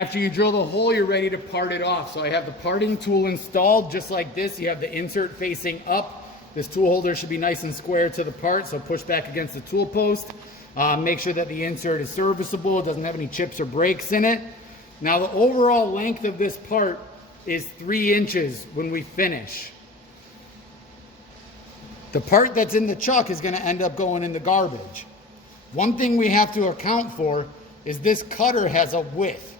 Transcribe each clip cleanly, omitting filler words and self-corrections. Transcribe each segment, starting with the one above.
After you drill the hole, you're ready to part it off. So I have the parting tool installed just like this. You have the insert facing up. This tool holder should be nice and square to the part, so push back against the tool post. Make sure that the insert is serviceable. It doesn't have any chips or breaks in it. Now the overall length of this part is 3 inches when we finish. The part that's in the chuck is going to end up going in the garbage. One thing we have to account for is this cutter has a width.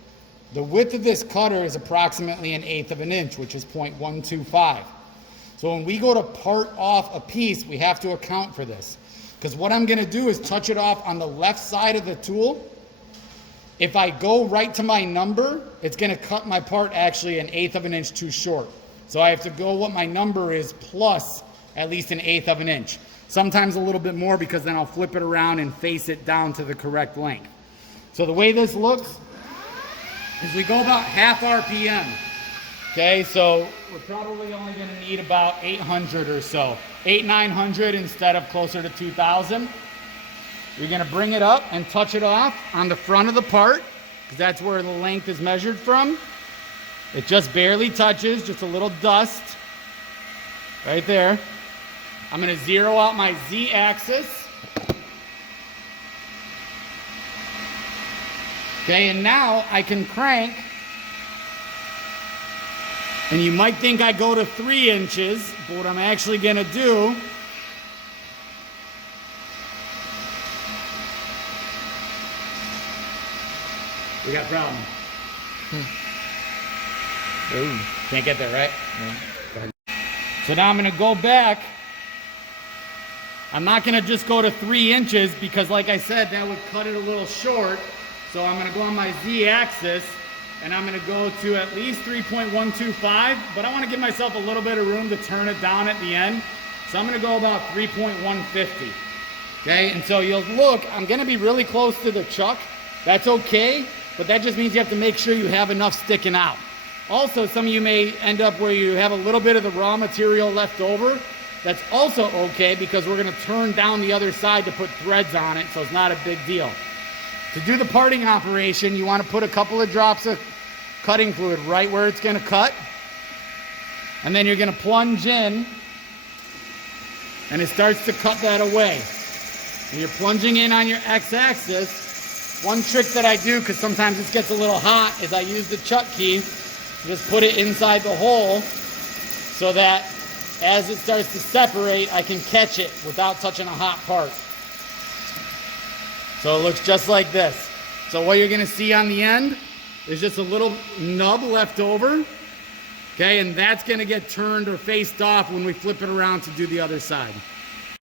The width of this cutter is approximately 1/8 of an inch, which is 0.125. So when we go to part off a piece, we have to account for this. Because what I'm going to do is touch it off on the left side of the tool. If I go right to my number, it's going to cut my part actually 1/8 of an inch too short. So I have to go what my number is plus at least 1/8 of an inch. Sometimes a little bit more, because then I'll flip it around and face it down to the correct length. So the way this looks is we go about half RPM. Okay, so we're probably only going to need about 800 or so. 900 instead of closer to 2,000. You're going to bring it up and touch it off on the front of the part, because that's where the length is measured from. It just barely touches, just a little dust right there. I'm going to zero out my Z-axis. Okay, and now I can crank. And you might think I go to 3 inches, but what I'm actually going to do we got a problem. Ooh. Can't get there, right? Yeah. So now I'm going to go back. I'm not going to just go to 3 inches, because like I said, that would cut it a little short. So I'm going to go on my Z-axis, and I'm going to go to at least 3.125, but I want to give myself a little bit of room to turn it down at the end. So I'm going to go about 3.150. Okay, and so you'll look, I'm going to be really close to the chuck. That's okay, but that just means you have to make sure you have enough sticking out. Also, some of you may end up where you have a little bit of the raw material left over. That's also okay, because we're going to turn down the other side to put threads on it, so it's not a big deal. To do the parting operation, you want to put a couple of drops of cutting fluid right where it's going to cut. And then you're going to plunge in, and it starts to cut that away. And you're plunging in on your X-axis. One trick that I do, because sometimes this gets a little hot, is I use the chuck key. Just put it inside the hole so that as it starts to separate, I can catch it without touching a hot part. So it looks just like this. So what you're going to see on the end is just a little nub left over. Okay, and that's going to get turned or faced off when we flip it around to do the other side.